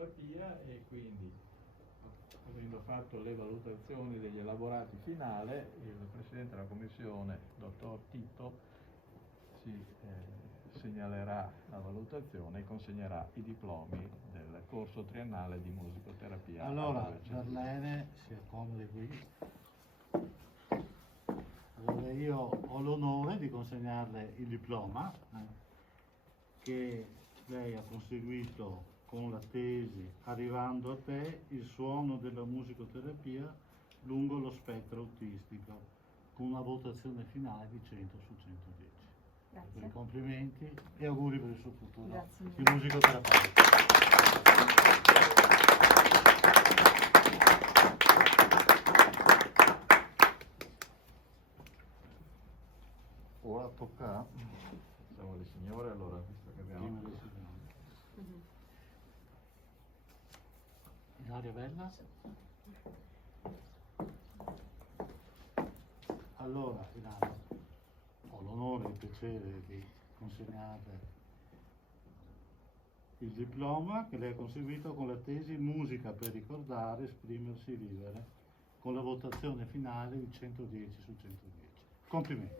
musicoterapia, e quindi, avendo fatto le valutazioni degli elaborati finale, il Presidente della Commissione, dottor Tito, si segnalerà la valutazione e consegnerà i diplomi del corso triennale di musicoterapia. Allora, Darlene si accomodi qui. Allora, io ho l'onore di consegnarle il diploma che lei ha conseguito con la tesi Arrivando a te, il suono della musicoterapia lungo lo spettro autistico, con una votazione finale di 100 su 110. Grazie. Quindi complimenti e auguri per il suo futuro Grazie di musicoterapeuta. Ora tocca, siamo le signore, allora, visto che abbiamo... Prima dei signori. Ilaria Bella? Allora, Ilaria, ho l'onore e il piacere di consegnare il diploma che lei ha conseguito con la tesi Musica per ricordare, esprimersi, vivere, con la votazione finale di 110 su 110. Complimenti.